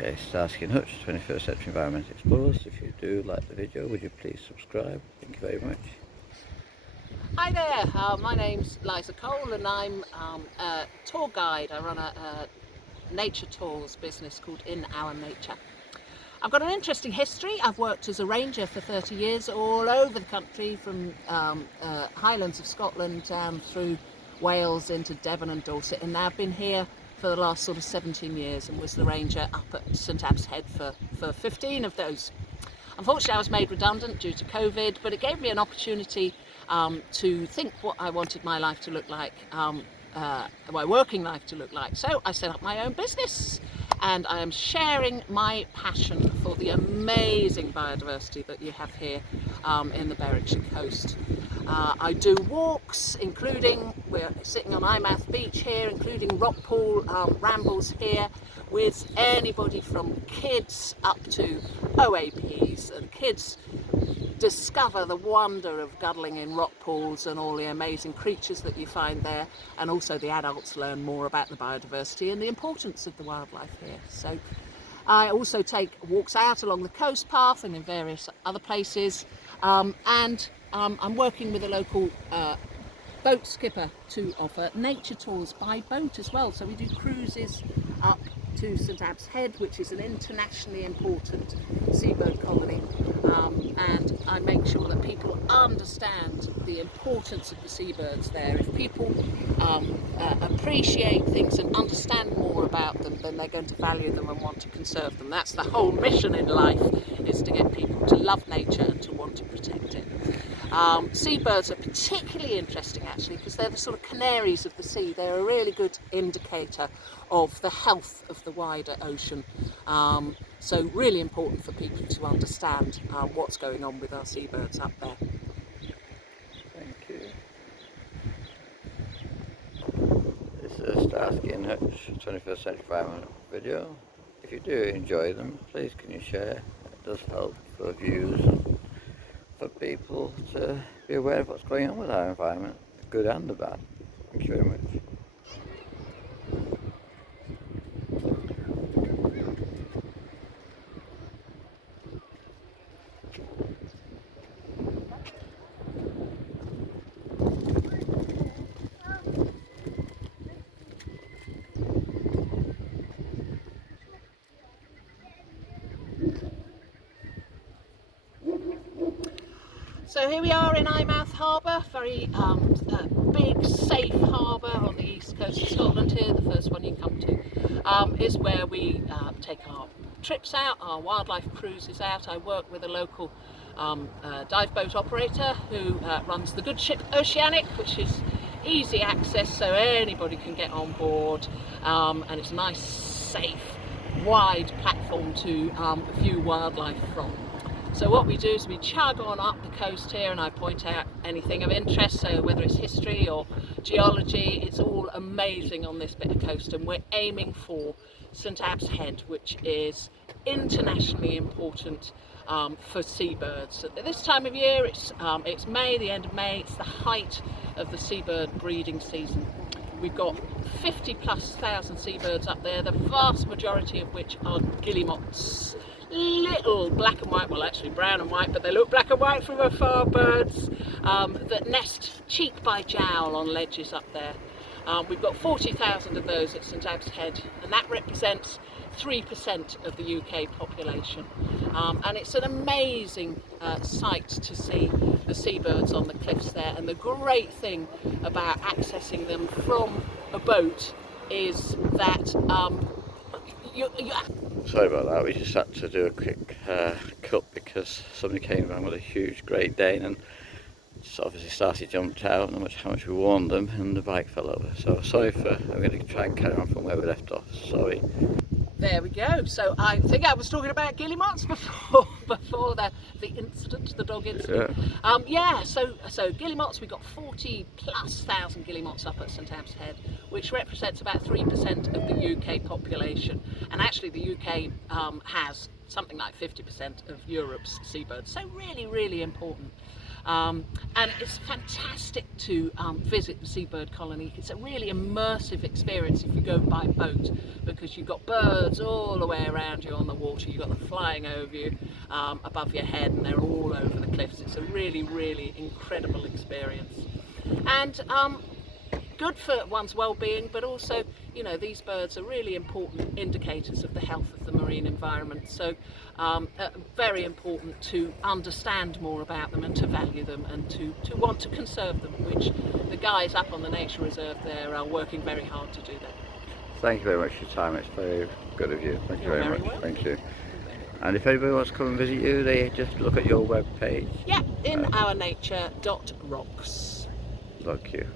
aka Starsky&Hutch, 21st Century Environment Explorers. If you do like the video, would you please subscribe? Thank you very much. Hi there, my name's Liza Cole and I'm a tour guide. I run a nature tours business called In Our Nature. I've got an interesting history. I've worked as a ranger for 30 years all over the country, from Highlands of Scotland down through Wales into Devon and Dorset, and now I've been here for the last sort of 17 years and was the ranger up at St Abbs Head for 15 of those. Unfortunately I was made redundant due to COVID, but it gave me an opportunity to think what I wanted my life to look like, my working life to look like. So I set up my own business and I am sharing my passion for the amazing biodiversity that you have here in the Berwickshire coast. I do walks, including, we're sitting on Eyemouth Beach here, including rock pool rambles here with anybody from kids up to OAPs, and kids discover the wonder of guddling in rock pools and all the amazing creatures that you find there, and also the adults learn more about the biodiversity and the importance of the wildlife here. So I also take walks out along the coast path and in various other places, and I'm working with a local boat skipper to offer nature tours by boat as well. So we do cruises up to St Abbs Head, which is an internationally important seabird colony, and I make sure that people understand the importance of the seabirds there. If people appreciate things and understand more about them, then they're going to value them and want to conserve them. That's the whole mission in life, is to get people to love nature and to want to protect it. Seabirds are particularly interesting actually because they're the sort of canaries of the sea. They're a really good indicator of the health of the wider ocean. So really important for people to understand what's going on with our seabirds up there. Thank you. This is a Starsky&Hutch 21st Century Environment video. If you do enjoy them, please can you share? It does help for views and for people to be aware of what's going on with our environment, the good and the bad. Thank you very much. So here we are in Eyemouth Harbour, very big, safe harbour on the east coast of Scotland here. The first one you come to is where we take our trips out, our wildlife cruises out. I work with a local dive boat operator who runs the good ship Oceanic, which is easy access so anybody can get on board, and it's a nice, safe, wide platform to view wildlife from. So what we do is we chug on up the coast here and I point out anything of interest, so whether it's history or geology, it's all amazing on this bit of coast, and we're aiming for St Abbs Head, which is internationally important for seabirds. At this time of year, it's May, the end of May, it's the height of the seabird breeding season. We've got 50,000+ seabirds up there, the vast majority of which are guillemots. Little black and white, well actually brown and white, but they look black and white from afar, birds that nest cheek by jowl on ledges up there. We've got 40,000 of those at St Abbs Head, and that represents 3% of the UK population. And it's an amazing sight to see the seabirds on the cliffs there, and the great thing about accessing them from a boat is that Sorry about that, we just had to do a quick cut because somebody came around with a huge Great Dane and just obviously started jumped out, and how much we warned them, and the bike fell over. So sorry I'm going to try and carry on from where we left off, sorry. There we go. So I think I was talking about guillemots before the incident, the dog incident. Yeah. So guillemots, we've got 40,000+ guillemots up at St Abbs Head, which represents about 3% of the UK population. And actually the UK has something like 50% of Europe's seabirds. So really, really important. And it's fantastic to visit the seabird colony. It's a really immersive experience if you go by boat, because you've got birds all the way around you on the water. You've got them flying over you, above your head, and they're all over the cliffs. It's a really, really incredible experience. And good for one's well-being, but also, you know, these birds are really important indicators of the health of the marine environment. So very important to understand more about them and to value them and to want to conserve them, which the guys up on the nature reserve there are working very hard to do that. Thank you very much for your time. It's very good of you. Thank you You're very very much. welcome. Thank you. And if anybody wants to come and visit you, they just look at your web page. Yeah, inournature.rocks. Thank you.